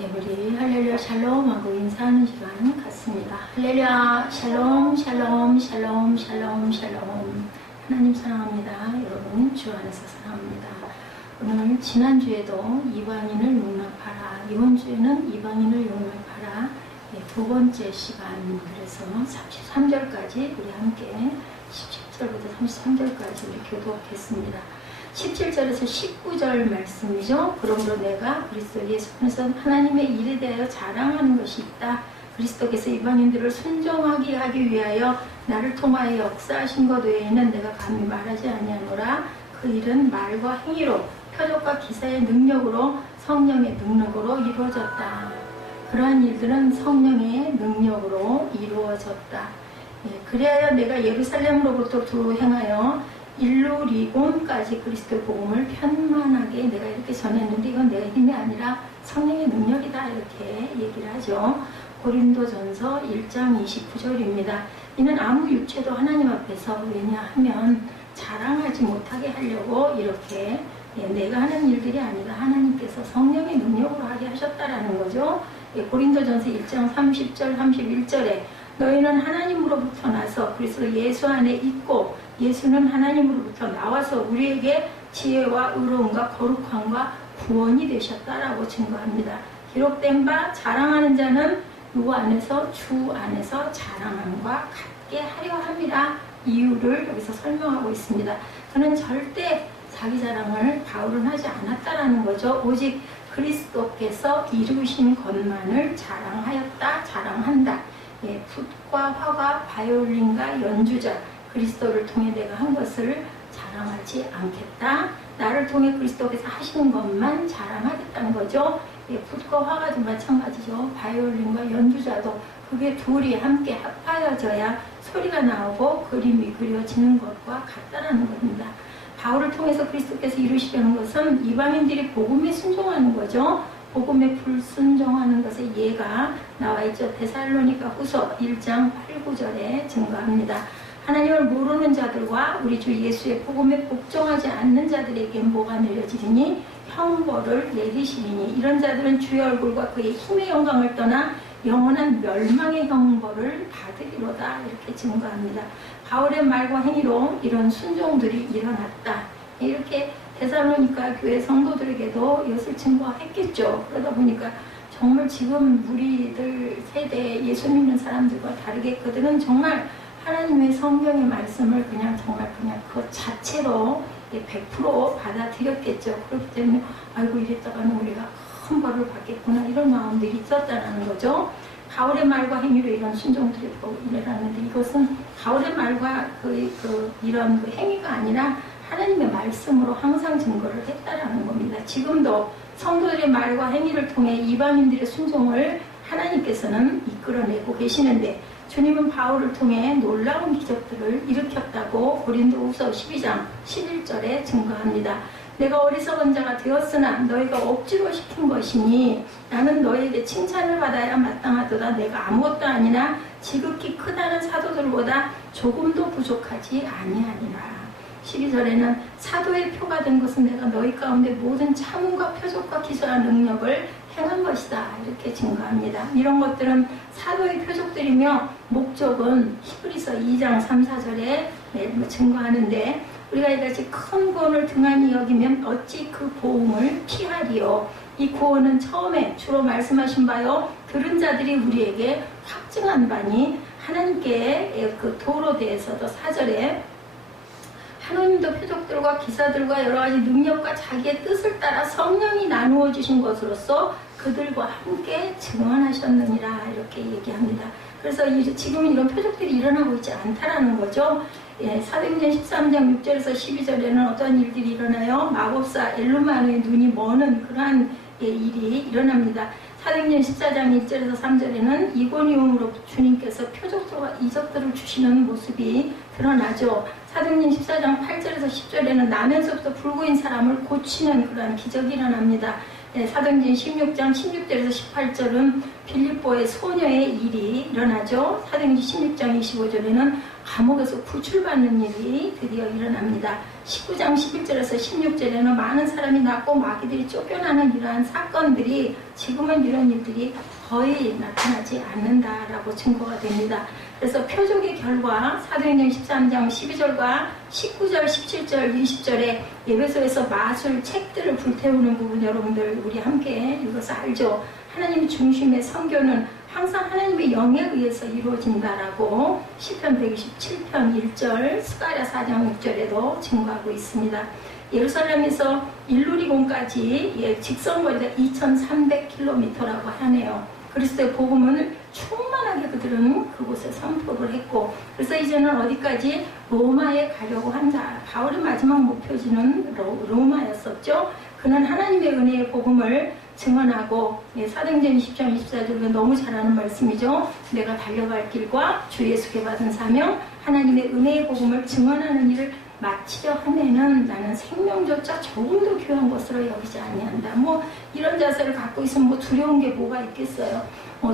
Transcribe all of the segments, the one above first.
예, 우리 할렐루야 샬롬 하고 인사하는 시간 같습니다. 할렐루야 샬롬 샬롬 샬롬 샬롬 샬롬. 하나님 사랑합니다. 여러분 주 안에서 사랑합니다. 오늘 지난주에도 이방인을 용납하라, 이번 주에는 이방인을 용납하라, 두 번째 시간, 그래서 33절까지 우리 함께 17절부터 33절까지 우리 교독했습니다. 17절에서 19절 말씀이죠. 그러므로 내가 그리스도 예수 안에서 하나님의 일에 대하여 자랑하는 것이 있다. 그리스도께서 이방인들을 순종하게 하기 위하여 나를 통하여 역사하신 것 외에는 내가 감히 말하지 아니하노라. 그 일은 말과 행위로, 표적과 기사의 능력으로, 성령의 능력으로 이루어졌다. 그러한 일들은 성령의 능력으로 이루어졌다. 그리하여 내가 예루살렘으로부터 두루 행하여 일루리곤까지 그리스도의 복음을 편만하게 내가 이렇게 전했는데 이건 내 힘이 아니라 성령의 능력이다, 이렇게 얘기를 하죠. 고린도전서 1장 29절입니다. 이는 아무 육체도 하나님 앞에서, 왜냐하면 자랑하지 못하게 하려고 이렇게 내가 하는 일들이 아니라 하나님께서 성령의 능력으로 하게 하셨다라는 거죠. 고린도전서 1장 30절 31절에 너희는 하나님으로부터 나서 그리스도 예수 안에 있고 예수는 하나님으로부터 나와서 우리에게 지혜와 의로움과 거룩함과 구원이 되셨다라고 증거합니다. 기록된 바 자랑하는 자는 누구 안에서? 주 안에서 자랑함과 같게 하려 함이라. 이유를 여기서 설명하고 있습니다. 그는 절대 자기 자랑을 바울은 하지 않았다라는 거죠. 오직 그리스도께서 이루신 것만을 자랑하였다, 자랑한다. 붓과 화가, 바이올린과 연주자, 그리스도를 통해 내가 한 것을 자랑하지 않겠다. 나를 통해 그리스도께서 하시는 것만 자랑하겠다는 거죠. 붓과 화가도 마찬가지죠. 바이올린과 연주자도 그게 둘이 함께 합하여져야 소리가 나오고 그림이 그려지는 것과 같다라는 겁니다. 바울을 통해서 그리스도께서 이루시려는 것은 이방인들이 복음에 순종하는 거죠. 복음에 불순종하는 것의 예가 나와 있죠. 데살로니가 후서 1장 8, 9절에 증거합니다. 하나님을 모르는 자들과 우리 주 예수의 복음에 복종하지 않는 자들에게 뭐가 내려지리니 형벌을 내리시리니 이런 자들은 주의 얼굴과 그의 힘의 영광을 떠나 영원한 멸망의 형벌을 받으리로다, 이렇게 증거합니다. 바울의 말과 행위로 이런 순종들이 일어났다. 이렇게 데살로니가 교회 성도들에게도 이것을 증거했겠죠. 그러다 보니까 정말 지금 우리들 세대 예수 믿는 사람들과 다르게 그들은 정말 하나님의 성경의 말씀을 그냥 그 자체로 100% 받아들였겠죠. 그렇기 때문에 아이고 이랬다가는 우리가 큰 벌을 받겠구나, 이런 마음들이 있었다는 거죠. 바울의 말과 행위로 이런 순종들이 일어났는데 이것은 바울의 말과 이런 행위가 아니라 하나님의 말씀으로 항상 증거를 했다라는 겁니다. 지금도 성도들의 말과 행위를 통해 이방인들의 순종을 하나님께서는 이끌어내고 계시는데 주님은 바울을 통해 놀라운 기적들을 일으켰다고 고린도후서 12장 11절에 증거합니다. 내가 어리석은 자가 되었으나 너희가 억지로 시킨 것이니 나는 너희에게 칭찬을 받아야 마땅하도다. 내가 아무것도 아니나 지극히 크다는 사도들보다 조금도 부족하지 아니하니라. 12절에는 사도의 표가 된 것은 내가 너희 가운데 모든 참음과 표적과 기사와 능력을 행한 것이다, 이렇게 증거합니다. 이런 것들은 사도의 표적들이며 목적은 히브리서 2장 3, 4절에 증거하는데 우리가 이같이 큰 구원을 등한히 여기면 어찌 그 보응을 피하리요. 이 구원은 처음에 주로 말씀하신 바요 들은 자들이 우리에게 확증한 바니 하나님께 그 도로 대해서도 4절에 하나님도 표적들과 기사들과 여러 가지 능력과 자기의 뜻을 따라 성령이 나누어 주신 것으로서 그들과 함께 증언하셨느니라, 이렇게 얘기합니다. 그래서 지금은 이런 표적들이 일어나고 있지 않다라는 거죠. 사도행전 13장 6절에서 12절에는 어떤 일들이 일어나요? 마법사 엘루마노의 눈이 머는 그러한 일이 일어납니다. 사도행전 14장 1절에서 3절에는 이고니움으로 주님께서 표적들과 이적들을 주시는 모습이 드러나죠. 사도행전 14장 8절에서 10절에는 나면서부터 불구인 사람을 고치는 그러한 기적이 일어납니다. 사도행전 16장 16절에서 18절은 빌립보의 소녀의 일이 일어나죠. 사도행전 16장 25절에는 감옥에서 구출받는 일이 드디어 일어납니다. 19장 11절에서 16절에는 많은 사람이 낳고 마귀들이 쫓겨나는 이러한 사건들이 지금은 이런 일들이 거의 나타나지 않는다라고 증거가 됩니다. 그래서 표적의 결과 사도행전 13장 12절과 19절, 17절, 20절에 에베소에서 마술 책들을 불태우는 부분 여러분들 우리 함께 읽어서 알죠. 하나님 중심의 선교는 항상 하나님의 영에 의해서 이루어진다라고 시편 127편 1절, 스가랴 4장 6절에도 증거하고 있습니다. 예루살렘에서 일루리곤까지 직선거리가 2300km라고 하네요. 그리스도의 복음을 충만하게 그들은 그곳에 선포를 했고, 그래서 이제는 어디까지? 로마에 가려고 한다. 바울의 마지막 목표지는 로마였었죠. 그는 하나님의 은혜의 복음을 증언하고, 사도행전 20장 24절에 너무 잘 아는 말씀이죠. 내가 달려갈 길과 주 예수께 받은 사명, 하나님의 은혜의 복음을 증언하는 일을 마치려 하면은 나는 생명조차 조금도 귀한 것으로 여기지 아니한다. 이런 자세를 갖고 있으면 두려운 게 뭐가 있겠어요.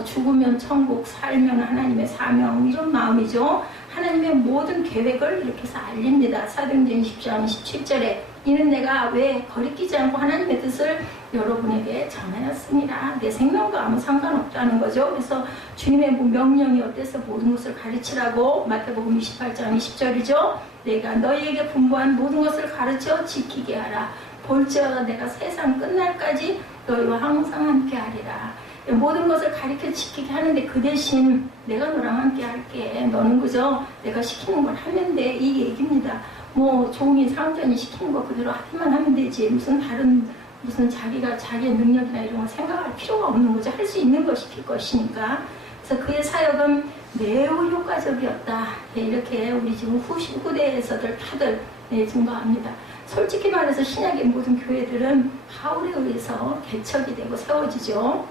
죽으면 천국, 살면 하나님의 사명, 이런 마음이죠. 하나님의 모든 계획을 이렇게 해서 알립니다. 사도행전 10장 17절에 이는 내가 왜 거리끼지 않고 하나님의 뜻을 여러분에게 전하였습니다. 내 생명과 아무 상관없다는 거죠. 그래서 주님의 명령이 어때서 모든 것을 가르치라고 마태복음 28장 20절이죠. 내가 너희에게 분부한 모든 것을 가르쳐 지키게 하라. 볼지어다 내가 세상 끝날까지 너희와 항상 함께 하리라. 모든 것을 가르쳐 지키게 하는데 그 대신 내가 너랑 함께 할게. 너는 그저 내가 시키는 걸 하면 돼. 이 얘기입니다. 종이 상전이 시키는 거 그대로 하기만 하면 되지. 무슨 자기가 자기의 능력이나 이런 거 생각할 필요가 없는 거죠. 할 수 있는 거 시킬 것이니까. 그래서 그의 사역은 매우 효과적이었다. 이렇게 우리 지금 후대에서들 다들 증거합니다. 솔직히 말해서 신약의 모든 교회들은 바울에 의해서 개척이 되고 세워지죠.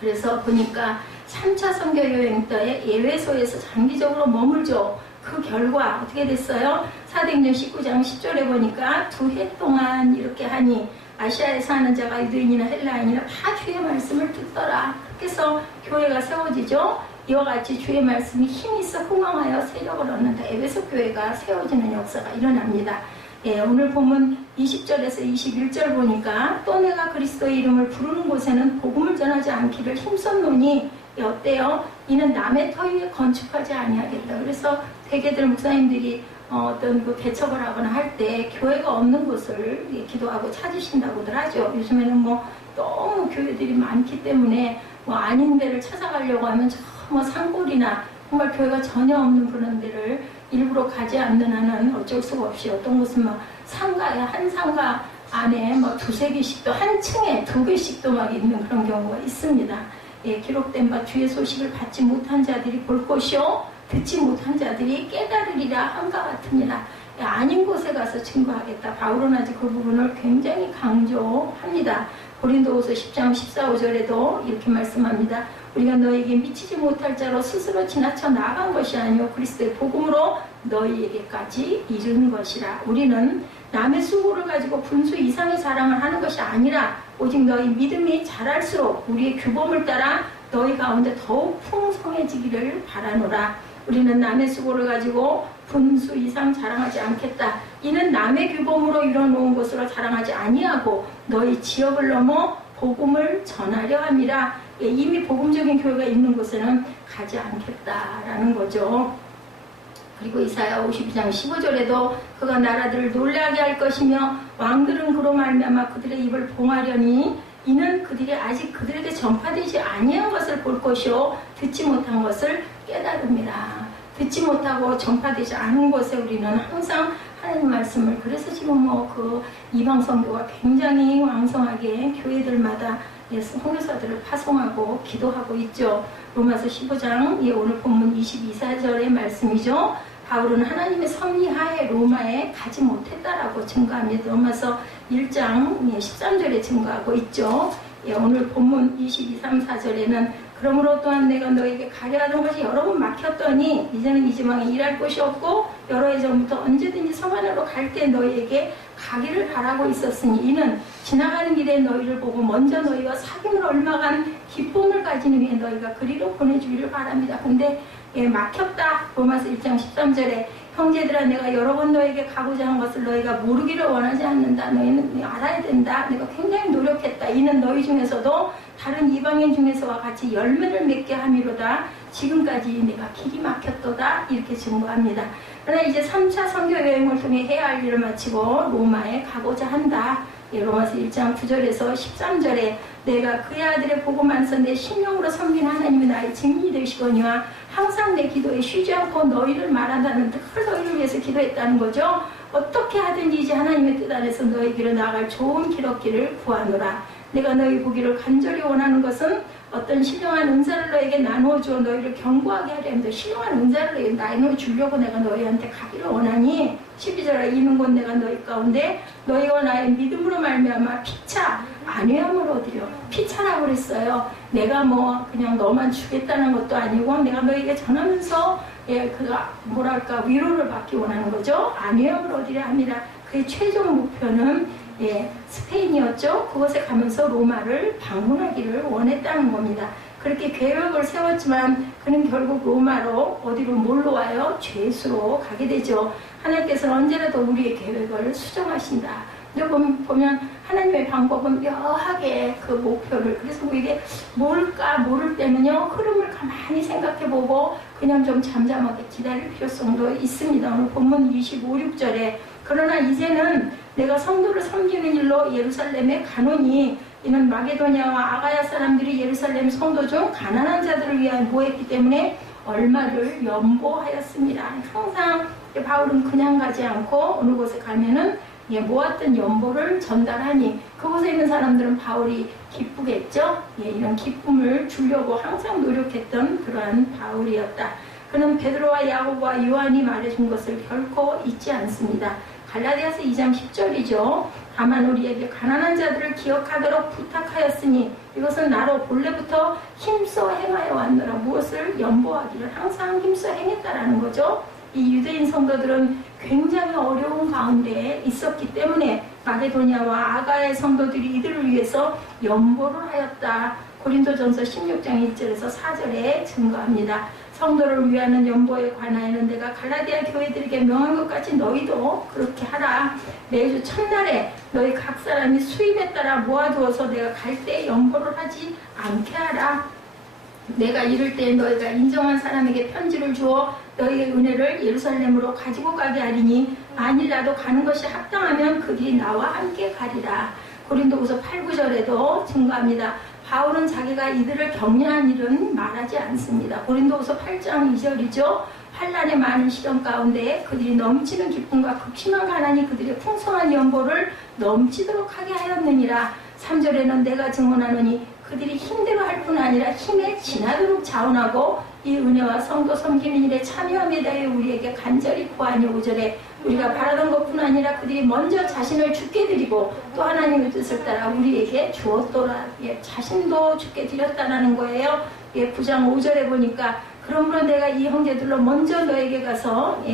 그래서 보니까 3차 선교 여행 때에 예외소에서 장기적으로 머물죠. 그 결과 어떻게 됐어요? 사도행전 19장 10절에 보니까 2해 동안 이렇게 하니 아시아에 사는 자가 유대인이나 헬라인이나 다 주의 말씀을 듣더라. 그렇게 해서 교회가 세워지죠. 이와 같이 주의 말씀이 힘이 있어 흥왕하여 세력을 얻는다. 에베소 교회가 세워지는 역사가 일어납니다. 오늘 본문 20절에서 21절 보니까 또 내가 그리스도의 이름을 부르는 곳에는 복음을 전하지 않기를 힘썼노니 어때요? 이는 남의 터 위에 건축하지 아니하겠다. 그래서 대개들 목사님들이 어떤 개척을 하거나 할 때 교회가 없는 곳을 기도하고 찾으신다고들 하죠. 요즘에는 너무 교회들이 많기 때문에 아닌 데를 찾아가려고 하면 산골이나 정말 교회가 전혀 없는 그런 데를 일부러 가지 않는 한은 어쩔 수가 없이 어떤 곳은 상가에 한 상가 안에 2-3개씩도 한 층에 2개씩도 있는 그런 경우가 있습니다. 기록된 바 주의 소식을 받지 못한 자들이 볼 것이요 듣지 못한 자들이 깨달으리라 함과 같으니라. 아닌 곳에 가서 증거하겠다. 바울은 아직 그 부분을 굉장히 강조합니다. 고린도후서 10장 14, 15절에도 이렇게 말씀합니다. 우리가 너에게 미치지 못할 자로 스스로 지나쳐 나간 것이 아니오 그리스도의 복음으로 너희에게까지 이른 것이라. 우리는 남의 수고를 가지고 분수 이상의 자랑을 하는 것이 아니라 오직 너희 믿음이 자랄수록 우리의 규범을 따라 너희 가운데 더욱 풍성해지기를 바라노라. 우리는 남의 수고를 가지고 분수 이상 자랑하지 않겠다. 이는 남의 규범으로 이뤄놓은 것으로 자랑하지 아니하고 너희 지역을 넘어 복음을 전하려 함이라. 이미 복음적인 교회가 있는 곳에는 가지 않겠다라는 거죠. 그리고 이사야 52장 15절에도 그가 나라들을 놀라게 할 것이며 왕들은 그로 말미암아 그들의 입을 봉하려니 이는 그들이 아직 그들에게 전파되지 아니한 것을 볼 것이요 듣지 못한 것을 깨달음이라. 듣지 못하고 전파되지 않은 곳에 우리는 항상 하나님 말씀을, 그래서 지금 이방 선교가 굉장히 왕성하게 교회들마다 선교사들을 파송하고 기도하고 있죠. 로마서 15장 오늘 본문 22절의 말씀이죠. 바울은 하나님의 섭리하에 로마에 가지 못했다라고 증거합니다. 로마서 1장 13절에 증거하고 있죠. 오늘 본문 22, 3, 4절에는 그러므로 또한 내가 너에게 가려 하던 것이 여러 번 막혔더니 이제는 이 지방에 일할 곳이 없고 여러 해 전부터 언제든지 성 안으로 갈 때 너희에게 가기를 바라고 있었으니 이는 지나가는 길에 너희를 보고 먼저 너희와 사귐을 얼마간 기쁨을 가지는 위해 너희가 그리로 보내주기를 바랍니다. 근데 막혔다. 로마서 1장 13절에 형제들아 내가 여러 번 너에게 가고자 한 것을 너희가 모르기를 원하지 않는다. 너희는 알아야 된다. 내가 굉장히 노력했다. 이는 너희 중에서도 다른 이방인 중에서와 같이 열매를 맺게 함이로다. 지금까지 내가 길이 막혔도다. 이렇게 증거합니다. 그러나 이제 3차 선교 여행을 통해 해야 할 일을 마치고 로마에 가고자 한다. 로마서 1장 9절에서 13절에 내가 그의 아들의 복음 안에서 내 심령으로 섬긴 하나님이 나의 증인이 되시거니와 항상 내 기도에 쉬지 않고 너희를 말한다는 늘 너희를 위해서 기도했다는 거죠. 어떻게 하든지 이제 하나님의 뜻 안에서 너희에게로 나아갈 좋은 길 얻기를 구하노라. 내가 너희 보기를 간절히 원하는 것은 어떤 신령한 은사를 너에게 나누어주어 너희를 경고하게 하려 합니다. 신령한 은사를 너에게 나누어주려고 내가 너희한테 가기를 원하니 12절에 이는 곧 내가 너희 가운데 너희와 나의 믿음으로 말미암아 피차 안위함을 얻으려. 피차라고 그랬어요. 내가 뭐 그냥 너만 주겠다는 것도 아니고 내가 너희에게 전하면서 그가 뭐랄까 위로를 받기 원하는 거죠. 안위함을 얻으려 합니다. 그의 최종 목표는 스페인이었죠. 그곳에 가면서 로마를 방문하기를 원했다는 겁니다. 그렇게 계획을 세웠지만 그는 결국 로마로 어디로 몰로 와요? 죄수로 가게 되죠. 하나님께서는 언제라도 우리의 계획을 수정하신다. 보면 하나님의 방법은 묘하게 그 목표를, 그래서 우리에게 뭘까 모를 때는요 흐름을 가만히 생각해보고 그냥 좀 잠잠하게 기다릴 필요성도 있습니다. 오늘 본문 25, 6절에 그러나 이제는 내가 성도를 섬기는 일로 예루살렘에 가노니 이는 마게도냐와 아가야 사람들이 예루살렘 성도 중 가난한 자들을 위하여 모였기 때문에 얼마를 연보하였습니다. 항상 바울은 그냥 가지 않고 어느 곳에 가면은 모았던 연보를 전달하니 그곳에 있는 사람들은 바울이 기쁘겠죠. 이런 기쁨을 주려고 항상 노력했던 그러한 바울이었다. 그는 베드로와 야고보와 요한이 말해준 것을 결코 잊지 않습니다. 갈라디아서 2장 10절이죠. 다만 우리에게 가난한 자들을 기억하도록 부탁하였으니 이것은 나로 본래부터 힘써 행하여 왔노라. 무엇을 연보하기를 항상 힘써 행했다라는 거죠. 이 유대인 성도들은 굉장히 어려운 가운데 있었기 때문에 마게도냐와 아가의 성도들이 이들을 위해서 연보를 하였다. 고린도전서 16장 1절에서 4절에 증거합니다. 성도를 위하는 연보에 관하여는 내가 갈라디아 교회들에게 명한 것 같이 너희도 그렇게 하라. 매주 첫날에 너희 각 사람이 수입에 따라 모아두어서 내가 갈 때 연보를 하지 않게 하라. 내가 이를 때 너희가 인정한 사람에게 편지를 주어 너희의 은혜를 예루살렘으로 가지고 가게 하리니 만일 나도 가는 것이 합당하면 그들이 나와 함께 가리라. 고린도후서 8, 9절에도 증거합니다. 바울은 자기가 이들을 격려한 일은 말하지 않습니다. 고린도후서 8장 2절이죠. 환난의 많은 시련 가운데 그들이 넘치는 기쁨과 극심한 가난이 그들의 풍성한 연보를 넘치도록 하게 하였느니라. 3절에는 내가 증언하노니 그들이 힘대로 할 뿐 아니라 힘에 지나도록 자원하고 이 은혜와 성도 섬기는 일에 참여함에 대해 우리에게 간절히 구하니 5절에 우리가 바라던 것뿐 아니라 그들이 먼저 자신을 죽게 드리고 또 하나님의 뜻을 따라 우리에게 주었더라. 자신도 죽게 드렸다는 거예요. 9장 5절에 보니까 그러므로 내가 이 형제들로 먼저 너에게 가서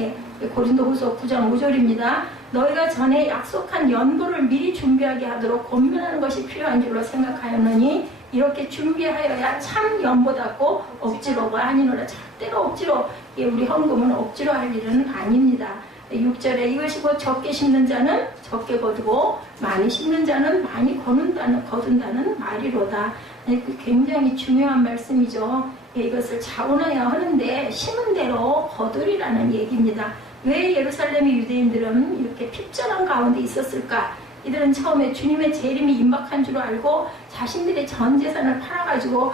고린도후서 9장 5절입니다. 너희가 전에 약속한 연보를 미리 준비하게 하도록 권면하는 것이 필요한 줄로 생각하였느니 이렇게 준비하여야 참 연보답고 억지로가 아니노라. 절대로 억지로 우리 헌금은 억지로 할 일은 아닙니다. 6절에 이것이 곧 적게 심는 자는 적게 거두고 많이 심는 자는 많이 거둔다는 말이로다. 굉장히 중요한 말씀이죠. 이것을 자원하여 하는데 심은 대로 거두리라는 얘기입니다. 왜 예루살렘의 유대인들은 이렇게 핍절한 가운데 있었을까? 이들은 처음에 주님의 재림이 임박한 줄 알고 자신들의 전 재산을 팔아가지고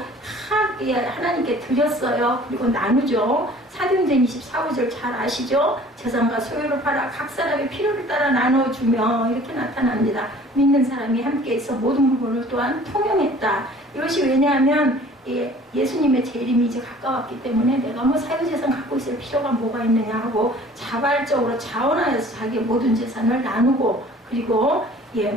다 하나님께 드렸어요. 그리고 나누죠. 사도행전 24절 잘 아시죠? 재산과 소유를 팔아 각 사람의 필요를 따라 나눠주며 이렇게 나타납니다. 믿는 사람이 함께해서 모든 물건을 또한 통용했다. 이것이 왜냐하면 예수님의 재림이 이제 가까웠기 때문에 내가 뭐 사유재산 갖고 있을 필요가 뭐가 있느냐 하고 자발적으로 자원하여서 자기의 모든 재산을 나누고 그리고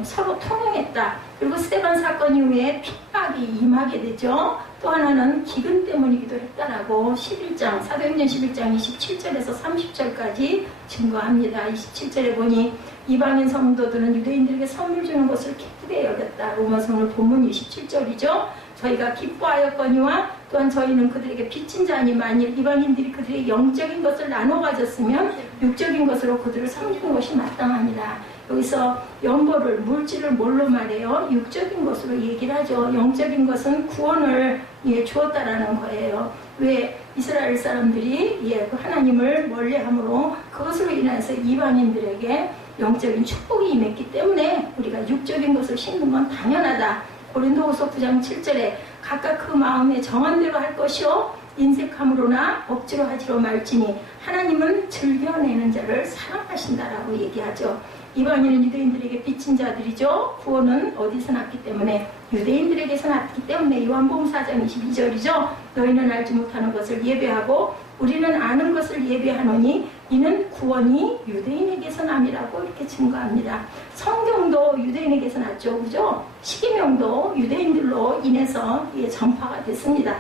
서로 통용했다. 그리고 스데반 사건 이후에 핍박이 임하게 되죠. 또 하나는 기근 때문이기도 했다라고 11장 사도행전 11장 27절에서 30절까지 증거합니다. 27절에 보니 이방인 성도들은 유대인들에게 선물 주는 것을 기쁘게 여겼다. 로마서 오늘 본문 27절이죠. 저희가 기뻐하였거니와 또한 저희는 그들에게 빚진 자니 만일 이방인들이 그들의 영적인 것을 나눠 가졌으면 육적인 것으로 그들을 섬기는 것이 마땅하니라. 여기서 연보를 물질을 뭘로 말해요? 육적인 것으로 얘기를 하죠. 영적인 것은 구원을 주었다라는 거예요. 왜 이스라엘 사람들이 그 하나님을 멀리함으로 그것으로 인해서 이방인들에게 영적인 축복이 임했기 때문에 우리가 육적인 것을 심는 건 당연하다. 고린도후서 9장 7절에 각각 그 마음에 정한 대로 할 것이요 인색함으로나 억지로 하지로 말지니 하나님은 즐겨내는 자를 사랑하신다라고 얘기하죠. 이방인은 유대인들에게 빚진 자들이죠. 구원은 어디서 났기 때문에 유대인들에게서 났기 때문에 요한복음 4장 22절이죠. 너희는 알지 못하는 것을 예배하고 우리는 아는 것을 예배하노니 이는 구원이 유대인에게서 남이라고 이렇게 증거합니다. 성경도 유대인에게서 났죠. 그죠? 십계명도 유대인들로 인해서 전파가 됐습니다.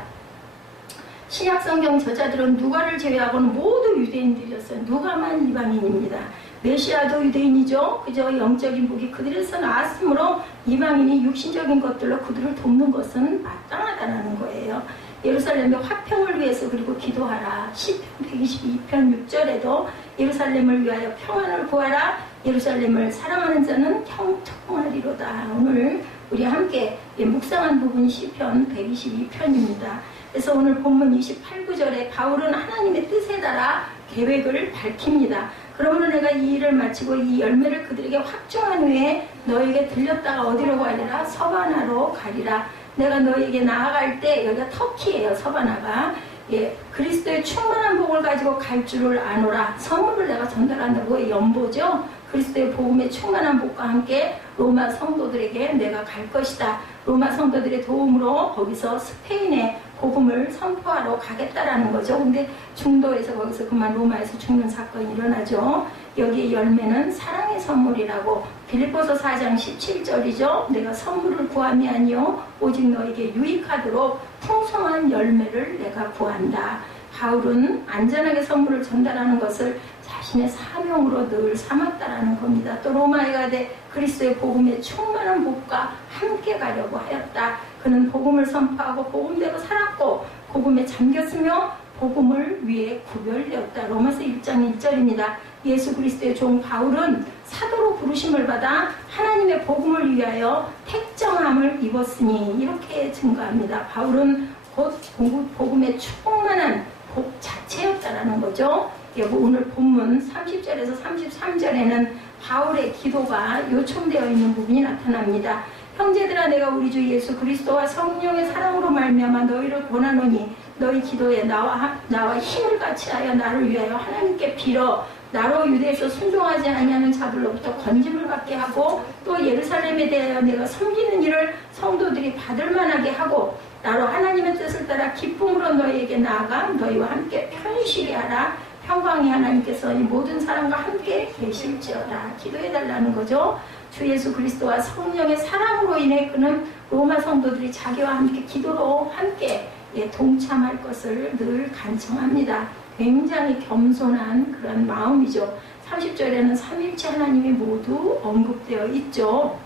신약 성경 저자들은 누가를 제외하고는 모두 유대인들이었어요. 누가만 이방인입니다. 메시아도 유대인이죠. 그저 영적인 복이 그들에서 나왔으므로 이방인이 육신적인 것들로 그들을 돕는 것은 마땅하다는 거예요. 예루살렘의 화평을 위해서 그리고 기도하라. 시편 122편 6절에도 예루살렘을 위하여 평안을 구하라. 예루살렘을 사랑하는 자는 형통하리로다. 오늘 우리 함께 묵상한 부분이 시편 122편입니다. 그래서 오늘 본문 28구절에 바울은 하나님의 뜻에 따라 계획을 밝힙니다. 그러므로 내가 이 일을 마치고 이 열매를 그들에게 확정한 후에 너에게 들렸다가 어디로 가리라? 서바나로 가리라. 내가 너에게 나아갈 때, 여기가 터키예요. 서바나가. 그리스도의 충만한 복을 가지고 갈 줄을 아노라. 선물을 내가 전달한다고 연보죠. 그리스도의 복음의 충만한 복과 함께 로마 성도들에게 내가 갈 것이다. 로마 성도들의 도움으로 거기서 스페인에 복음을 선포하러 가겠다라는 거죠. 근데 중도에서 거기서 그만 로마에서 죽는 사건이 일어나죠. 여기에 열매는 사랑의 선물이라고 빌립보서 4장 17절이죠. 내가 선물을 구함이 아니요 오직 너에게 유익하도록 풍성한 열매를 내가 구한다. 바울은 안전하게 선물을 전달하는 것을 자신의 사명으로 늘 삼았다라는 겁니다. 또 로마에 가되 그리스도의 복음의 충만한 복과 함께 가려고 하였다. 그는 복음을 선포하고 복음대로 살았고 복음에 잠겼으며 복음을 위해 구별되었다. 로마서 1장 1절입니다. 예수 그리스도의 종 바울은 사도로 부르심을 받아 하나님의 복음을 위하여 택정함을 입었으니 이렇게 증거합니다. 바울은 곧 복음의 충만한 복 자체였다라는 거죠. 오늘 본문 30절에서 33절에는 바울의 기도가 요청되어 있는 부분이 나타납니다. 형제들아 내가 우리 주 예수 그리스도와 성령의 사랑으로 말미암아 너희를 권하노니 너희 기도에 나와 힘을 같이하여 나를 위하여 하나님께 빌어 나로 유대에서 순종하지 아니하는 자들로부터 건짐을 받게 하고 또 예루살렘에 대하여 내가 섬기는 일을 성도들이 받을 만하게 하고 나로 하나님의 뜻을 따라 기쁨으로 너희에게 나아가 너희와 함께 편히 쉬게 하라. 평강의 하나님께서 이 모든 사람과 함께 계실지어다. 기도해달라는 거죠. 주 예수 그리스도와 성령의 사랑으로 인해 그는 로마 성도들이 자기와 함께 기도로 함께 동참할 것을 늘 간청합니다. 굉장히 겸손한 그런 마음이죠. 30절에는 삼일체 하나님이 모두 언급되어 있죠.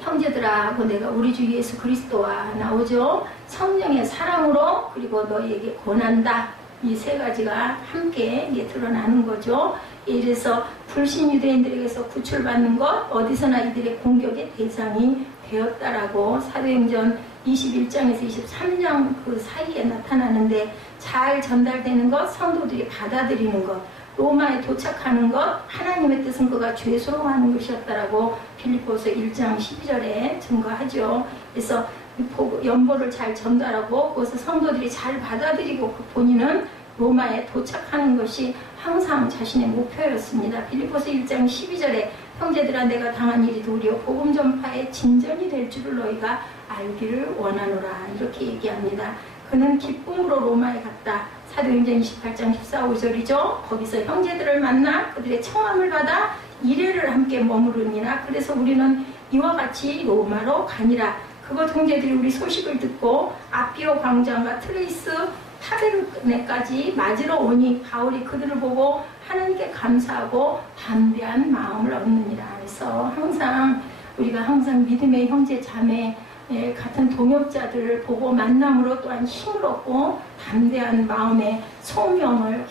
형제들아 하고 내가 우리 주 예수 그리스도와 나오죠. 성령의 사랑으로 그리고 너희에게 권한다. 이 세 가지가 함께 드러나는 거죠. 이래서 불신 유대인들에게서 구출받는 것, 어디서나 이들의 공격의 대상이 되었다라고 사도행전 21장에서 23장 그 사이에 나타나는데 잘 전달되는 것, 성도들이 받아들이는 것, 로마에 도착하는 것, 하나님의 뜻은 그가 죄스러워하는 것이었다라고 빌립보서 1장 12절에 증거하죠. 그래서 연보를 잘 전달하고 그것을 성도들이 잘 받아들이고 그 본인은 로마에 도착하는 것이 항상 자신의 목표였습니다. 빌립보서 1장 12절에 형제들아 내가 당한 일이 도리어 복음 전파의 진전이 될 줄을 너희가 알기를 원하노라 이렇게 얘기합니다. 그는 기쁨으로 로마에 갔다. 사도행전 28장 14, 5절이죠. 거기서 형제들을 만나 그들의 청함을 받아 이래를 함께 머무르니라. 그래서 우리는 이와 같이 로마로 가니라. 그것 형제들이 우리 소식을 듣고 아피오 광장과 트레이스 타베르네까지 맞으러 오니 바울이 그들을 보고 하나님께 감사하고 담대한 마음을 얻느니라. 그래서 우리가 항상 믿음의 형제 자매 같은 동역자들을 보고 만남으로 또한 힘을 얻고 담대한 마음의 소명을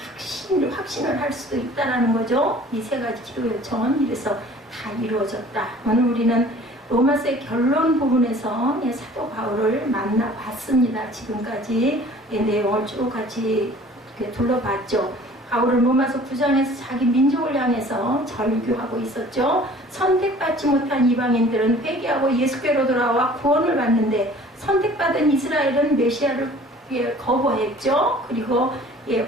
확신을 할 수도 있다라는 거죠. 이 세 가지 기도 요청은 이래서 다 이루어졌다. 오늘 우리는 로마서의 결론 부분에서 사도 바울을 만나봤습니다. 지금까지 내용을 쭉 같이 둘러봤죠. 바울은 로마서 9장에서 자기 민족을 향해서 절규하고 있었죠. 선택받지 못한 이방인들은 회개하고 예수께로 돌아와 구원을 받는데 선택받은 이스라엘은 메시아를 거부했죠. 그리고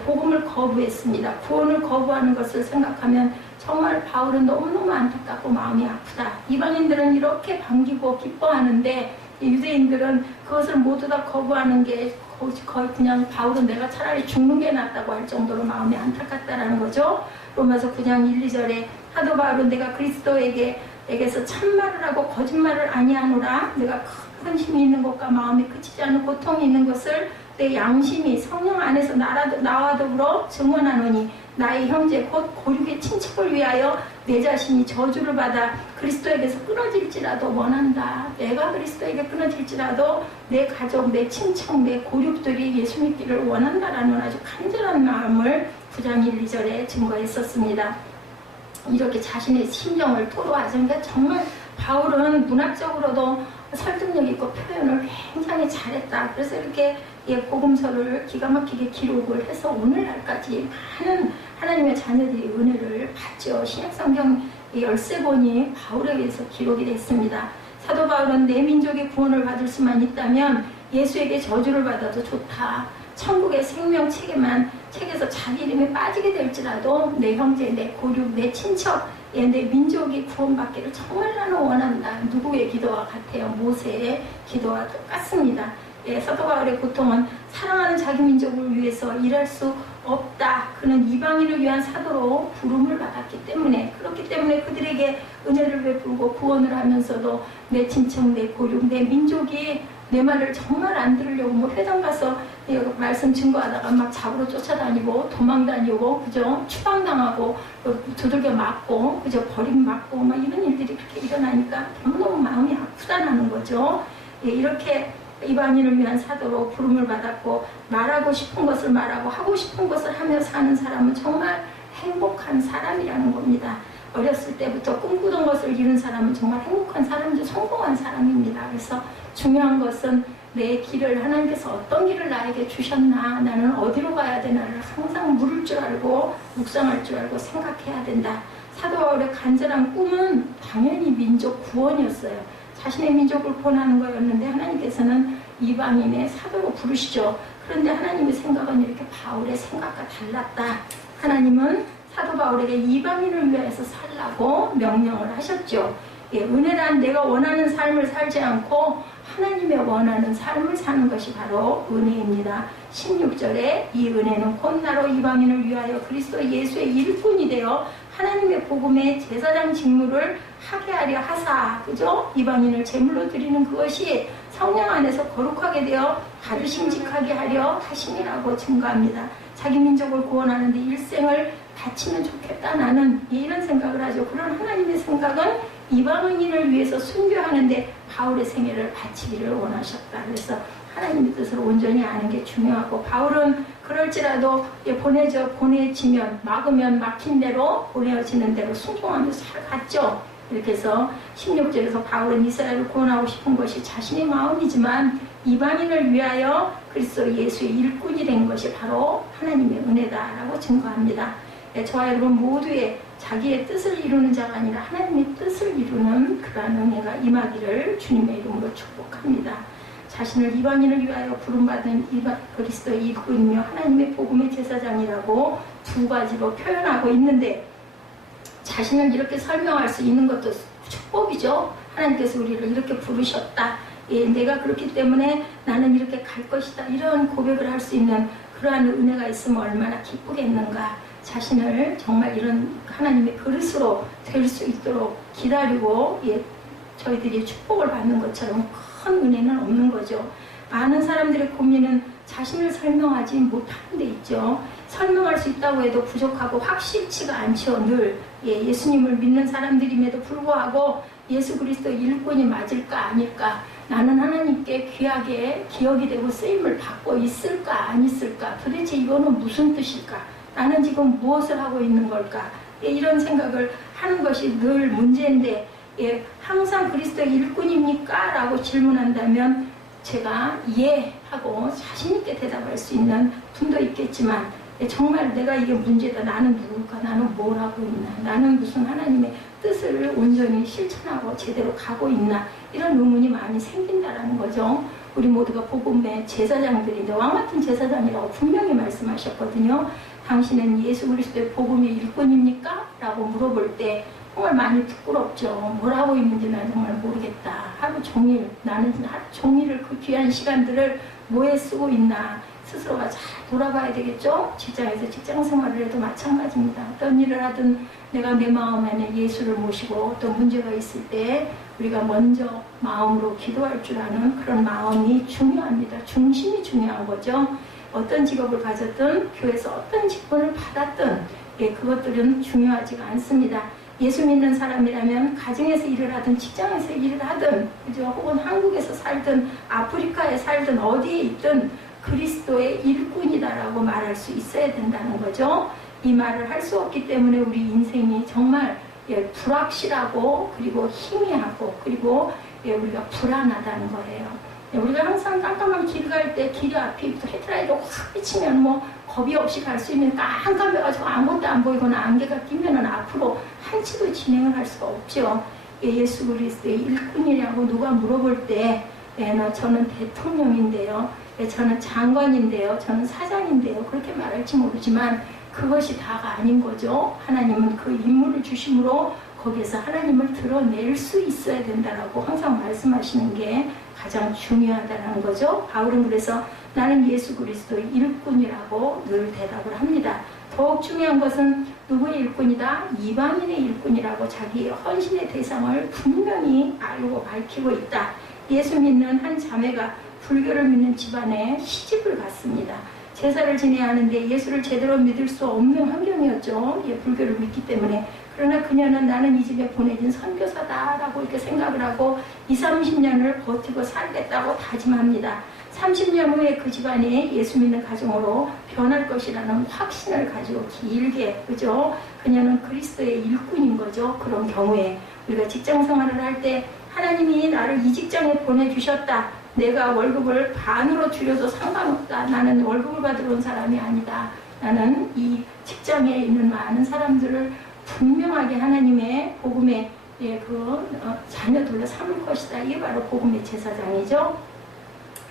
복음을 거부했습니다. 구원을 거부하는 것을 생각하면 정말 바울은 너무너무 안타깝고 마음이 아프다. 이방인들은 이렇게 반기고 기뻐하는데 유대인들은 그것을 모두 다 거부하는 게 거의 그냥 바울은 내가 차라리 죽는 게 낫다고 할 정도로 마음이 안타깝다라는 거죠. 로마서 9장 1, 2절에 사도 바울은 내가 그리스도에게서 참말을 하고 거짓말을 아니하노라. 내가 큰 힘이 있는 것과 마음이 그치지 않은 고통이 있는 것을 내 양심이 성령 안에서 나와 더불어 증언하노니 나의 형제 곧 고륙의 친척을 위하여 내 자신이 저주를 받아 그리스도에게서 끊어질지라도 원한다. 내가 그리스도에게 끊어질지라도 내 가족, 내 친척, 내 고륙들이 예수 믿기를 원한다라는 아주 간절한 마음을 9장 1, 2절에 증거했었습니다. 이렇게 자신의 심정을 토로하죠. 그러니까 정말 바울은 문학적으로도 설득력 있고 표현을 굉장히 잘했다. 그래서 이렇게 복음서를 기가 막히게 기록을 해서 오늘날까지 많은 하나님의 자녀들이 은혜를 받죠. 신약성경 13권이 바울에 의해서 기록이 됐습니다. 사도 바울은 내 민족의 구원을 받을 수만 있다면 예수에게 저주를 받아도 좋다. 천국의 생명책에서 자기 이름이 빠지게 될지라도 내 형제, 내 고륙, 내 친척, 내 민족이 구원받기를 정말 나는 원한다. 누구의 기도와 같아요? 모세의 기도와 똑같습니다. 사도 바울의 고통은 사랑하는 자기 민족을 위해서 일할 수 없다. 그는 이방인을 위한 사도로 부름을 받았기 때문에 그렇기 때문에 그들에게 은혜를 베풀고 구원을 하면서도 내 친척, 내 고륙, 내 민족이 내 말을 정말 안 들으려고 회당 가서 말씀 증거하다가 막 잡으러 쫓아다니고 도망다니고 그죠? 추방당하고 두들겨 맞고 그죠? 버림받고 막 이런 일들이 그렇게 일어나니까 너무너무 마음이 아프다라는 거죠. 이렇게 이방인을 위한 사도로 부름을 받았고 말하고 싶은 것을 말하고 하고 싶은 것을 하며 사는 사람은 정말 행복한 사람이라는 겁니다. 어렸을 때부터 꿈꾸던 것을 이룬 사람은 정말 행복한 사람이죠. 성공한 사람입니다. 그래서 중요한 것은 내 길을 하나님께서 어떤 길을 나에게 주셨나, 나는 어디로 가야 되나를 항상 물을 줄 알고 묵상할 줄 알고 생각해야 된다. 사도 바울의 간절한 꿈은 당연히 민족 구원이었어요. 자신의 민족을 구원하는 거였는데 하나님께서는 이방인의 사도로 부르시죠. 그런데 하나님의 생각은 이렇게 바울의 생각과 달랐다. 하나님은 사도 바울에게 이방인을 위해서 살라고 명령을 하셨죠. 은혜란 내가 원하는 삶을 살지 않고 하나님의 원하는 삶을 사는 것이 바로 은혜입니다. 16절에 이 은혜는 곧 나로 이방인을 위하여 그리스도 예수의 일꾼이 되어 하나님의 복음의 제사장 직무를 하게 하려 하사, 그죠? 이방인을 제물로 드리는 그것이 성령 안에서 거룩하게 되어 가르심직하게 하려 하심이라고 증거합니다. 자기 민족을 구원하는데 일생을 바치면 좋겠다. 나는 이런 생각을 하죠. 그런 하나님의 생각은 이방인을 위해서 순교하는데 바울의 생애를 바치기를 원하셨다. 그래서 하나님의 뜻을 온전히 아는 게 중요하고 바울은 그럴지라도 보내지면 막으면 막힌 대로 보내어지는 대로 순종하면서 살갔죠. 이렇게 해서 16절에서 바울은 이스라엘을 구원하고 싶은 것이 자신의 마음이지만 이방인을 위하여 그리스도 예수의 일꾼이 된 것이 바로 하나님의 은혜다라고 증거합니다. 저와 여러분 모두의 자기의 뜻을 이루는 자가 아니라 하나님의 뜻을 이루는 그러한 은혜가 임하기를 주님의 이름으로 축복합니다. 자신을 이방인을 위하여 부름받은 그리스도의 일꾼이며 하나님의 복음의 제사장이라고 두 가지로 표현하고 있는데 자신을 이렇게 설명할 수 있는 것도 축복이죠. 하나님께서 우리를 이렇게 부르셨다. 내가 그렇기 때문에 나는 이렇게 갈 것이다. 이런 고백을 할 수 있는 그러한 은혜가 있으면 얼마나 기쁘겠는가. 자신을 정말 이런 하나님의 그릇으로 될 수 있도록 기다리고 저희들이 축복을 받는 것처럼 큰 은혜는 없는 거죠. 많은 사람들의 고민은 자신을 설명하지 못하는 데 있죠. 설명할 수 있다고 해도 부족하고 확실치가 않죠. 늘 예수님을 믿는 사람들임에도 불구하고 예수 그리스도 일꾼이 맞을까 아닐까, 나는 하나님께 귀하게 기억이 되고 쓰임을 받고 있을까 안 있을까, 도대체 이거는 무슨 뜻일까, 나는 지금 무엇을 하고 있는 걸까, 이런 생각을 하는 것이 늘 문제인데, 항상 그리스도의 일꾼입니까? 라고 질문한다면 제가 예 하고 자신있게 대답할 수 있는 분도 있겠지만, 정말 내가 이게 문제다, 나는 누굴까, 나는 뭘 하고 있나, 나는 무슨 하나님의 뜻을 온전히 실천하고 제대로 가고 있나, 이런 의문이 많이 생긴다라는 거죠. 우리 모두가 복음의 제사장들인데 왕같은 제사장이라고 분명히 말씀하셨거든요. 당신은 예수 그리스도의 복음의 일꾼입니까? 라고 물어볼 때 정말 많이 부끄럽죠. 뭘 하고 있는지 난 정말 모르겠다. 하루 종일, 나는 하루 종일을 그 귀한 시간들을 뭐에 쓰고 있나 스스로가 잘 돌아봐야 되겠죠. 직장에서 직장 생활을 해도 마찬가지입니다. 어떤 일을 하든 내가 내 마음 안에 예수를 모시고 어떤 문제가 있을 때 우리가 먼저 마음으로 기도할 줄 아는 그런 마음이 중요합니다. 중심이 중요한 거죠. 어떤 직업을 가졌든 교회에서 어떤 직분을 받았든 그것들은 중요하지가 않습니다. 예수 믿는 사람이라면 가정에서 일을 하든 직장에서 일을 하든, 그죠? 혹은 한국에서 살든 아프리카에 살든 어디에 있든 그리스도의 일꾼이다라고 말할 수 있어야 된다는 거죠. 이 말을 할 수 없기 때문에 우리 인생이 정말 불확실하고 그리고 희미하고 그리고 우리가 불안하다는 거예요. 우리가 항상 깜깜한 길 갈 때 길 앞이 헤드라이트가 확 비치면 뭐 겁이 없이 갈 수 있는 깜깜해가지고 아무것도 안 보이거나 안개가 끼면은 앞으로 한치도 진행을 할 수가 없죠. 예수 그리스도의 일꾼이라고 누가 물어볼 때 저는 대통령인데요, 저는 장관인데요, 저는 사장인데요, 그렇게 말할지 모르지만 그것이 다가 아닌 거죠. 하나님은 그 임무를 주심으로 거기에서 하나님을 드러낼 수 있어야 된다라고 항상 말씀하시는 게 가장 중요하다는 거죠. 바울은 그래서 나는 예수 그리스도의 일꾼이라고 늘 대답을 합니다. 더욱 중요한 것은 누구의 일꾼이다? 이방인의 일꾼이라고 자기의 헌신의 대상을 분명히 알고 밝히고 있다. 예수 믿는 한 자매가 불교를 믿는 집안에 시집을 갔습니다. 제사를 지내야 하는데 예수를 제대로 믿을 수 없는 환경이었죠. 불교를 믿기 때문에. 그러나 그녀는 나는 이 집에 보내진 선교사다라고 이렇게 생각을 하고 20, 30년을 버티고 살겠다고 다짐합니다. 30년 후에 그 집안이 예수 믿는 가정으로 변할 것이라는 확신을 가지고 길게, 그죠? 그녀는 그리스도의 일꾼인 거죠. 그런 경우에 우리가 직장 생활을 할 때 하나님이 나를 이 직장에 보내주셨다. 내가 월급을 반으로 줄여도 상관없다. 나는 월급을 받으러 온 사람이 아니다. 나는 이 직장에 있는 많은 사람들을 분명하게 하나님의 복음의 자녀들로 삼을 것이다. 이게 바로 복음의 제사장이죠.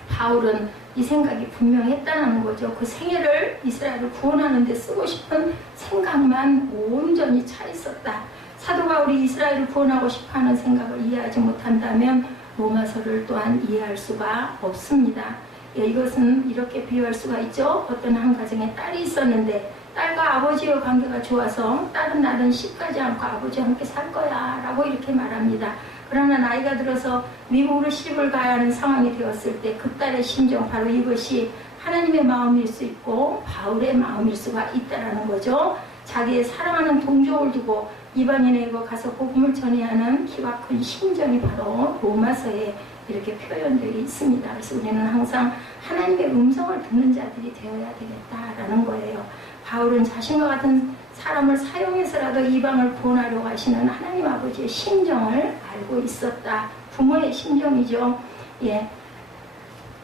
바울은 이 생각이 분명했다는 거죠. 그 생애를 이스라엘을 구원하는 데 쓰고 싶은 생각만 온전히 차 있었다. 사도 바울이 이스라엘을 구원하고 싶어하는 생각을 이해하지 못한다면 로마서를 또한 이해할 수가 없습니다. 이것은 이렇게 비유할 수가 있죠. 어떤 한 가정에 딸이 있었는데 딸과 아버지의 관계가 좋아서 딸은 나는 시집가지 않고 아버지와 함께 살 거야 라고 이렇게 말합니다. 그러나 나이가 들어서 미국으로 시집을 가야 하는 상황이 되었을 때 그 딸의 심정, 바로 이것이 하나님의 마음일 수 있고 바울의 마음일 수가 있다는 거죠. 자기의 사랑하는 동족을 두고 이방인에게 가서 복음을 전해야 하는 기가 큰 심정이 바로 로마서에 이렇게 표현되어 있습니다. 그래서 우리는 항상 하나님의 음성을 듣는 자들이 되어야 되겠다라는 거예요. 바울은 자신과 같은 사람을 사용해서라도 이방을 구원하려고 하시는 하나님 아버지의 심정을 알고 있었다. 부모의 심정이죠.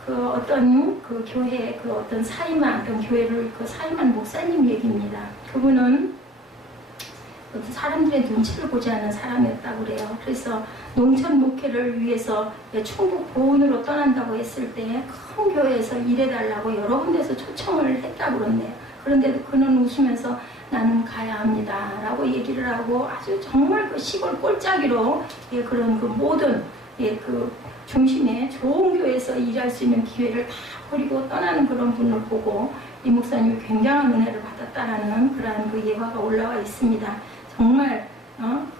그 어떤 그 교회, 그 어떤 사임한, 어떤 교회를 그 사임한 목사님 얘기입니다. 그분은 사람들의 눈치를 보지 않는 사람이었다고 그래요. 그래서 농촌 목회를 위해서 충북 보은으로 떠난다고 했을 때 큰 교회에서 일해달라고 여러 군데서 초청을 했다고 그러네요. 그런데도 그는 웃으면서 나는 가야 합니다 라고 얘기를 하고 아주 정말 그 시골 꼴짜기로 그런 그 모든 그 중심에 좋은 교회에서 일할 수 있는 기회를 다 버리고 떠나는 그런 분을 보고 이 목사님이 굉장한 은혜를 받았다라는 그러한 그 예화가 올라와 있습니다. 정말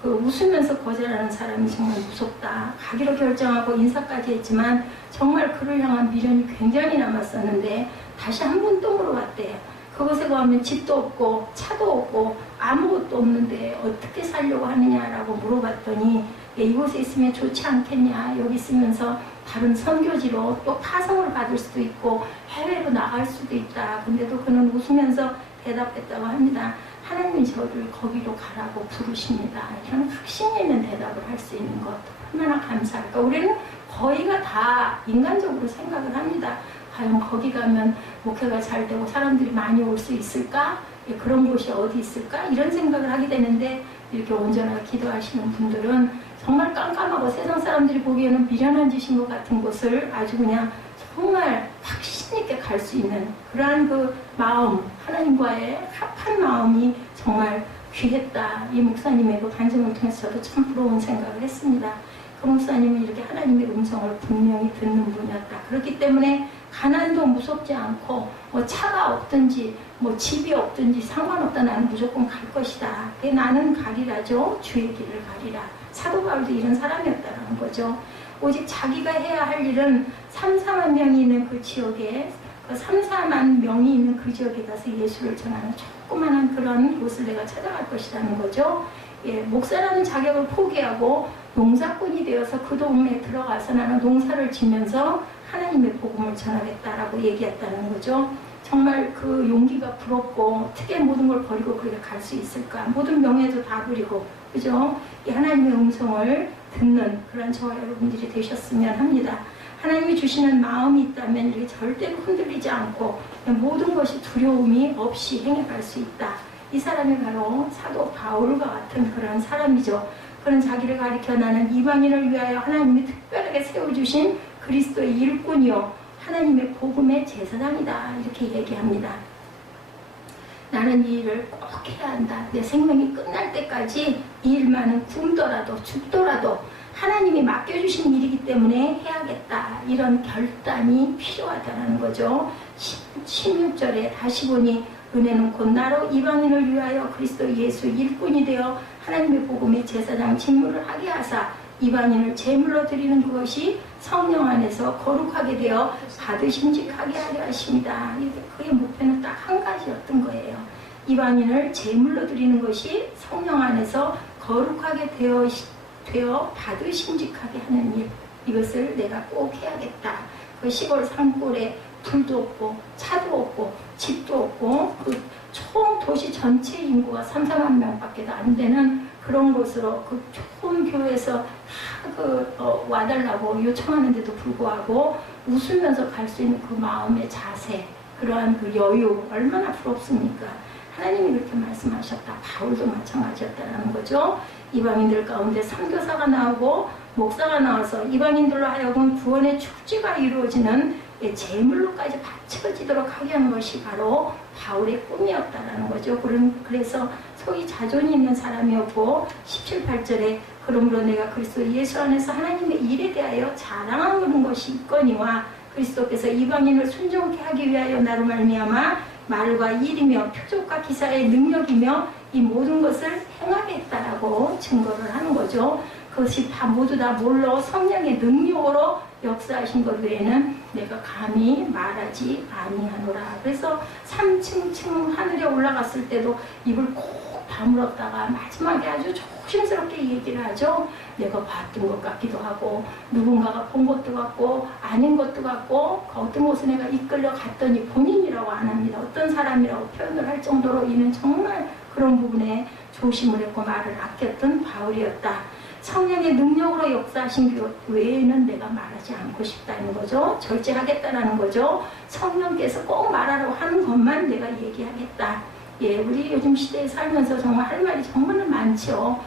그 웃으면서 거절하는 사람이 정말 무섭다. 가기로 결정하고 인사까지 했지만 정말 그를 향한 미련이 굉장히 남았었는데 다시 한 번 또 물어봤대요. 그곳에 가면 집도 없고 차도 없고 아무것도 없는데 어떻게 살려고 하느냐라고 물어봤더니 이곳에 있으면 좋지 않겠냐. 여기 있으면서 다른 선교지로 또 파송을 받을 수도 있고 해외로 나갈 수도 있다. 근데도 그는 웃으면서 대답했다고 합니다. 하나님이 저를 거기로 가라고 부르십니다. 이런 확신 있는 대답을 할 수 있는 것 얼마나 감사할까. 우리는 거의가 다 인간적으로 생각을 합니다. 과연 거기 가면 목회가 잘 되고 사람들이 많이 올 수 있을까? 그런 곳이 어디 있을까? 이런 생각을 하게 되는데 이렇게 온전하게 기도하시는 분들은 정말 깜깜하고 세상 사람들이 보기에는 미련한 짓인 것 같은 곳을 아주 그냥 정말 확신 있게 갈 수 있는 그러한 그 마음, 하나님과의 합한 마음이 정말 귀했다. 이 목사님의 그 간증을 통해서 저도 참 부러운 생각을 했습니다. 그 목사님은 이렇게 하나님의 음성을 분명히 듣는 분이었다. 그렇기 때문에 가난도 무섭지 않고 뭐 차가 없든지 뭐 집이 없든지 상관없다. 나는 무조건 갈 것이다. 나는 가리라죠. 주의 길을 가리라. 사도 바울도 이런 사람이었다는 거죠. 오직 자기가 해야 할 일은 3, 4만 명이 있는 그 지역에 그 3, 4만 명이 있는 그 지역에 가서 예수를 전하는 조그만한 그런 곳을 내가 찾아갈 것이라는 거죠. 목사라는 자격을 포기하고 농사꾼이 되어서 그 동네에 들어가서 나는 농사를 지면서 하나님의 복음을 전하겠다라고 얘기했다는 거죠. 정말 그 용기가 부럽고 어떻게 모든 걸 버리고 그렇게 갈 수 있을까. 모든 명예도 다 버리고 그죠? 이 하나님의 음성을 듣는 그런 저와 여러분들이 되셨으면 합니다. 하나님이 주시는 마음이 있다면 이렇게 절대로 흔들리지 않고 모든 것이 두려움이 없이 행해갈 수 있다. 이 사람이 바로 사도 바울과 같은 그런 사람이죠. 그는 자기를 가리켜 나는 이방인을 위하여 하나님이 특별하게 세워주신 그리스도의 일꾼이요 하나님의 복음의 제사장이다. 이렇게 얘기합니다. 나는 이 일을 꼭 해야 한다. 내 생명이 끝날 때까지 이 일만은 굶더라도 죽더라도 하나님이 맡겨주신 일이기 때문에 해야겠다. 이런 결단이 필요하다는 거죠. 16절에 다시 보니 은혜는 곧 나로 이방인을 위하여 그리스도 예수 일꾼이 되어 하나님의 복음의 제사장 직무를 하게 하사 이방인을 제물로 드리는 그것이 성령 안에서 거룩하게 되어 받으심직하게 하려 하십니다. 그의 목표는 딱 한 가지였던 거예요. 이방인을 제물로 드리는 것이 성령 안에서 거룩하게 되어 받으심직하게 하는 일. 이것을 내가 꼭 해야겠다. 그 시골 산골에 불도 없고 차도 없고 집도 없고 그 총 도시 전체 인구가 3, 4만 명밖에 안 되는 그런 곳으로 그 좋은 교회에서 다 와달라고 요청하는데도 불구하고 웃으면서 갈 수 있는 그 마음의 자세, 그러한 그 여유 얼마나 부럽습니까? 하나님이 그렇게 말씀하셨다. 바울도 마찬가지였다는 거죠. 이방인들 가운데 선교사가 나오고 목사가 나와서 이방인들로 하여금 구원의 축제가 이루어지는 제물로까지 바쳐지도록 하게 한 것이 바로 바울의 꿈이었다는 거죠. 그래서 소위 자존이 있는 사람이었고 17, 8절에 그러므로 내가 그리스도 예수 안에서 하나님의 일에 대하여 자랑하는 것이 있거니와 그리스도께서 이방인을 순종케 하기 위하여 나로 말미암아 말과 일이며 표적과 기사의 능력이며 이 모든 것을 행하겠다라고 증거를 하는 거죠. 그것이 다 모두 다 뭘로 성령의 능력으로 역사하신 것 외에는 내가 감히 말하지 아니하노라. 그래서 3층 하늘에 올라갔을 때도 입을 꼭 다물었다가 마지막에 아주 조심스럽게 얘기를 하죠. 내가 봤던 것 같기도 하고 누군가가 본 것도 같고 아닌 것도 같고 어떤 곳에 내가 이끌려 갔더니 본인이라고 안 합니다. 어떤 사람이라고 표현을 할 정도로 이는 정말 그런 부분에 조심을 했고 말을 아꼈던 바울이었다. 성령의 능력으로 역사하신 것 외에는 내가 말하지 않고 싶다는 거죠. 절제하겠다는 거죠. 성령께서 꼭 말하라고 하는 것만 내가 얘기하겠다. 우리 요즘 시대에 살면서 정말 할 말이 정말 많죠.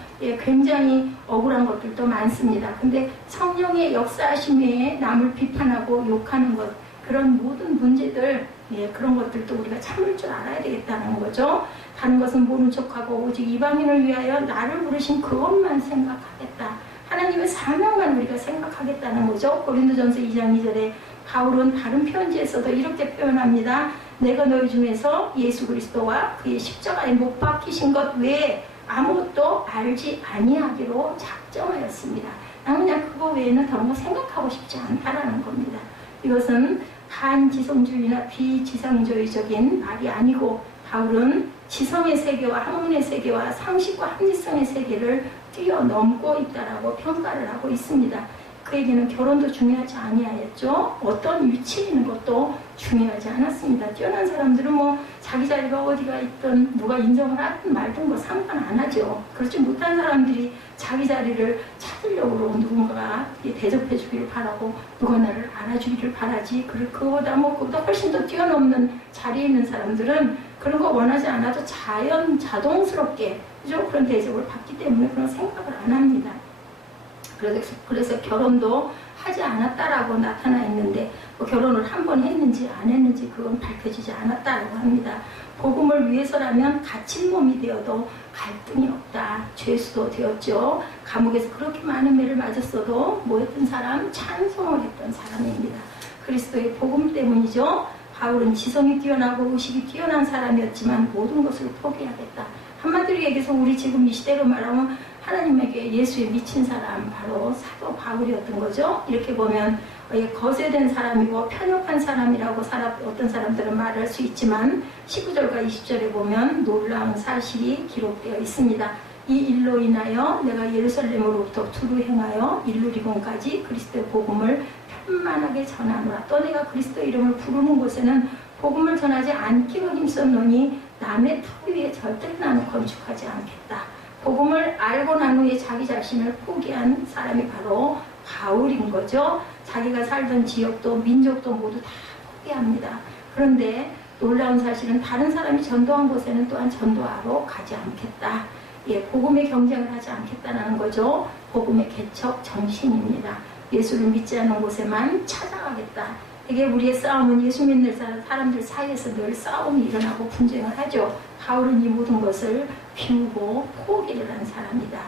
굉장히 억울한 것들도 많습니다. 근데 성령의 역사하심 외에 남을 비판하고 욕하는 것, 그런 모든 문제들, 그런 것들도 우리가 참을 줄 알아야 되겠다는 거죠. 다른 것은 모른 척하고 오직 이방인을 위하여 나를 부르신 그것만 생각하겠다. 하나님의 사명만 우리가 생각하겠다는 거죠. 고린도전서 2장 2절에 바울은 다른 편지에서도 이렇게 표현합니다. 내가 너희 중에서 예수 그리스도와 그의 십자가에 못 박히신 것 외에 아무것도 알지 아니하기로 작정하였습니다. 나는 그냥 그거 외에는 다른 거 생각하고 싶지 않다라는 겁니다. 이것은 반지성주의나 비지성주의적인 말이 아니고 바울은 지성의 세계와 학문의 세계와 상식과 합리성의 세계를 뛰어넘고 있다라고 평가를 하고 있습니다. 그에게는 결혼도 중요하지 아니하였죠. 어떤 위치에 있는 것도 중요하지 않았습니다. 뛰어난 사람들은 뭐 자기 자리가 어디가 있든 누가 인정을 하든 말든 뭐 상관 안 하죠. 그렇지 못한 사람들이 자기 자리를 찾으려고 누군가가 대접해 주기를 바라고 누가 나를 알아주기를 바라지. 그거보다 훨씬 더 뛰어넘는 자리에 있는 사람들은 그런 거 원하지 않아도 자동스럽게 그죠? 그런 대접을 받기 때문에 그런 생각을 안 합니다. 그래서 결혼도 하지 않았다라고 나타나 있는데 결혼을 한 번 했는지 안 했는지 그건 밝혀지지 않았다라고 합니다. 복음을 위해서라면 갇힌 몸이 되어도 갈등이 없다. 죄수도 되었죠. 감옥에서 그렇게 많은 매를 맞았어도 뭐였던 사람? 찬송을 했던 사람입니다. 그리스도의 복음 때문이죠. 바울은 지성이 뛰어나고 의식이 뛰어난 사람이었지만 모든 것을 포기하겠다. 한마디로 얘기해서 우리 지금 이 시대로 말하면 하나님에게 예수에 미친 사람 바로 사도 바울이었던 거죠. 이렇게 보면 거세된 사람이고 편협한 사람이라고 어떤 사람들은 말할 수 있지만 19절과 20절에 보면 놀라운 사실이 기록되어 있습니다. 이 일로 인하여 내가 예루살렘으로부터 두루 행하여 일루리곤까지 그리스도의 복음을 편만하게 전하노라. 또 내가 그리스도 이름을 부르는 곳에는 복음을 전하지 않기로 힘썼노니 남의 터 위에 절대로 나는 건축하지 않겠다. 복음을 알고 난 후에 자기 자신을 포기한 사람이 바로 바울인 거죠. 자기가 살던 지역도 민족도 모두 다 포기합니다. 그런데 놀라운 사실은 다른 사람이 전도한 곳에는 또한 전도하러 가지 않겠다. 복음의 경쟁을 하지 않겠다는 거죠. 복음의 개척 정신입니다. 예수를 믿지 않는 곳에만 찾아가겠다. 이게 우리의 싸움은 예수 믿는 사람들 사이에서 늘 싸움이 일어나고 분쟁을 하죠. 바울은 이 모든 것을 비우고 포기를 한 사람이다.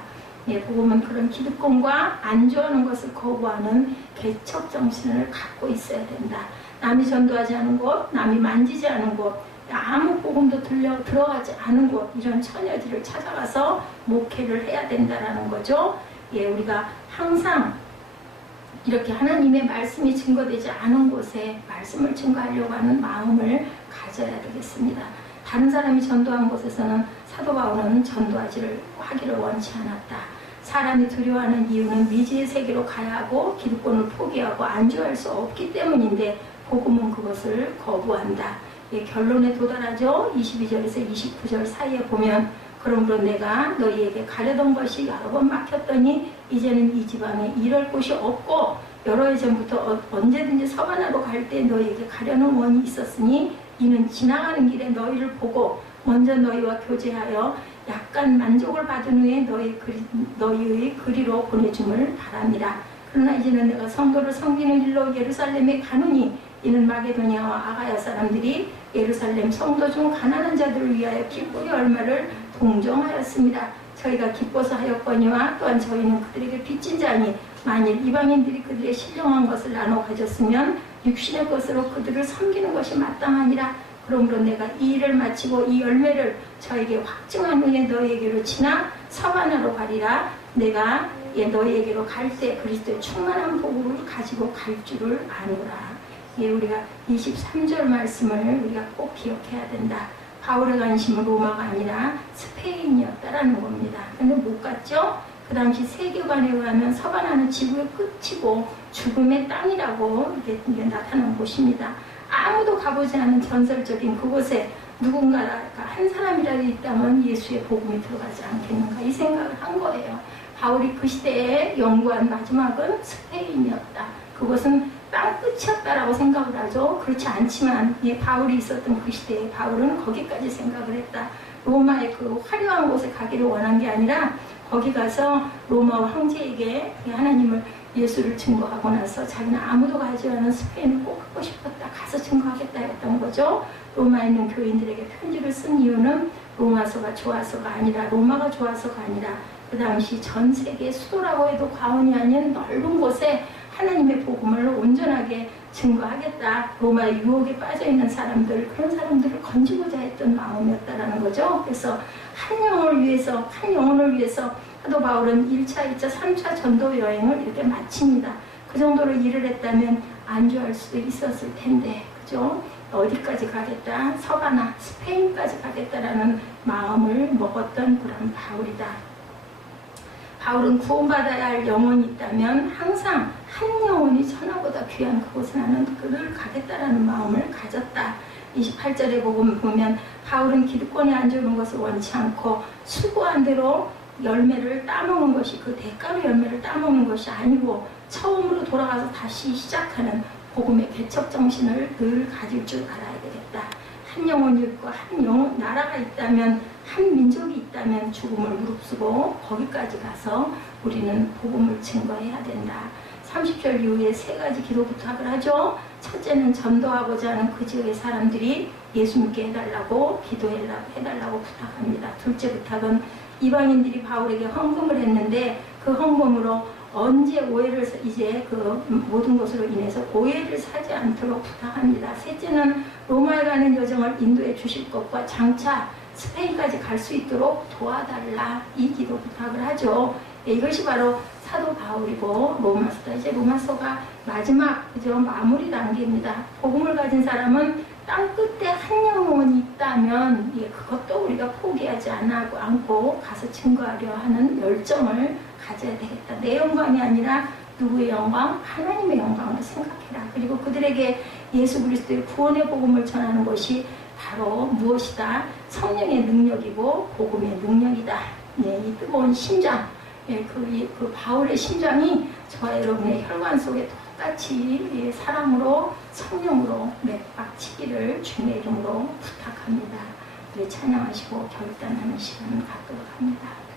복음은 그런 기득권과 안주하는 것을 거부하는 개척 정신을 갖고 있어야 된다. 남이 전도하지 않은 곳, 남이 만지지 않은 곳, 아무 복음도 들어가지 않은 곳, 이런 처녀들을 찾아가서 목회를 해야 된다는 거죠. 우리가 항상 이렇게 하나님의 말씀이 증거되지 않은 곳에 말씀을 증거하려고 하는 마음을 가져야 되겠습니다. 다른 사람이 전도한 곳에서는 사도 바울은 하기를 원치 않았다. 사람이 두려워하는 이유는 미지의 세계로 가야 하고 기득권을 포기하고 안주할 수 없기 때문인데 복음은 그것을 거부한다. 결론에 도달하죠. 22절에서 29절 사이에 보면 그러므로 내가 너희에게 가려던 것이 여러 번 막혔더니 이제는 이 지방에 이럴 곳이 없고 여러 해 전부터 언제든지 서바나로 갈 때 너희에게 가려는 원이 있었으니 이는 지나가는 길에 너희를 보고 먼저 너희와 교제하여 약간 만족을 받은 후에 너희의 그리로 보내줌을 바랍니다. 그러나 이제는 내가 성도를 섬기는 일로 예루살렘에 가느니 이는 마게도냐와 아가야 사람들이 예루살렘 성도 중 가난한 자들을 위하여 기쁘게 얼마를 동정하였습니다. 저희가 기뻐서 하였거니와 또한 저희는 그들에게 빚진 자니 만일 이방인들이 그들의 신령한 것을 나눠 가졌으면 육신의 것으로 그들을 섬기는 것이 마땅하니라. 그러므로 내가 이 일을 마치고 이 열매를 저에게 확증한 후에 너희에게로 지나 서바나로 가리라. 내가 너희에게로 갈 때 그리스도의 충만한 복음을 가지고 갈 줄을 아노라. 우리가 23절 말씀을 우리가 꼭 기억해야 된다. 바울의 관심은 로마가 아니라 스페인이었다라는 겁니다. 근데 못 갔죠? 그 당시 세계관에 의하면 서바나는 지구의 끝이고 죽음의 땅이라고 이게 나타난 곳입니다. 아무도 가보지 않은 전설적인 그곳에 누군가가 한 사람이라도 있다면 예수의 복음이 들어가지 않겠는가 이 생각을 한 거예요. 바울이 그 시대에 연구한 마지막은 스페인이었다. 그것은 땅 끝이었다라고 생각을 하죠. 그렇지 않지만 바울이 있었던 그 시대에 바울은 거기까지 생각을 했다. 로마의 그 화려한 곳에 가기를 원한 게 아니라 거기 가서 로마 황제에게 하나님을 예수를 증거하고 나서 자기는 아무도 가지 않은 스페인을 꼭 가고 싶었다. 가서 증거하겠다 했던 거죠. 로마에 있는 교인들에게 편지를 쓴 이유는 로마가 좋아서가 아니라 그 당시 전 세계 수도라고 해도 과언이 아닌 넓은 곳에 하나님의 복음을 온전하게 증거하겠다. 로마의 유혹에 빠져있는 사람들, 그런 사람들을 건지고자 했던 마음이었다라는 거죠. 그래서 한 영혼을 위해서 사도 바울은 1차, 2차, 3차 전도 여행을 이렇게 마칩니다. 그 정도로 일을 했다면 안주할 수도 있었을 텐데, 그죠? 어디까지 가겠다? 서가나 스페인까지 가겠다라는 마음을 먹었던 그런 바울이다. 바울은 구원받아야 할 영혼이 있다면 항상 한 영혼이 천하보다 귀한 그곳에 나는 그를 가겠다라는 마음을 가졌다. 28절에 보면 바울은 기득권에 앉아오는 것을 원치 않고 수고한 대로 열매를 따먹는 것이 그 대가로 열매를 따먹는 것이 아니고 처음으로 돌아가서 다시 시작하는 복음의 개척 정신을 늘 가질 줄 알아야 되겠다. 한 영혼이 있고 한 나라가 있다면, 한 민족이 있다면 죽음을 무릅쓰고 거기까지 가서 우리는 복음을 증거해야 된다. 30절 이후에 3가지 기도 부탁을 하죠. 첫째는 전도하고자 하는 그 지역의 사람들이 예수 믿게 해달라고 기도해달라고 부탁합니다. 둘째 부탁은 이방인들이 바울에게 헌금을 했는데 그 헌금으로 언제 이제 그 모든 것으로 인해서 오해를 사지 않도록 부탁합니다. 셋째는 로마에 가는 여정을 인도해 주실 것과 장차 스페인까지 갈 수 있도록 도와달라, 이 기도 부탁을 하죠. 이것이 바로 사도 바울이고 로마서다. 이제 로마서가 마지막 마무리 단계입니다. 복음을 가진 사람은 땅 끝에 한 영혼이 있다면 그것도 우리가 포기하지 않고 가서 증거하려 하는 열정을 가져야 되겠다. 내 영광이 아니라 누구의 영광? 하나님의 영광을 생각해라. 그리고 그들에게 예수 그리스도의 구원의 복음을 전하는 것이 바로 무엇이다? 성령의 능력이고 복음의 능력이다. 이 뜨거운 심장, 그 바울의 심장이 저와 여러분의 혈관 속에 똑같이 사랑으로 성령으로 맥박치기를 주님의 이름으로 부탁합니다. 우리 찬양하시고 결단하는 시간을 갖도록 합니다.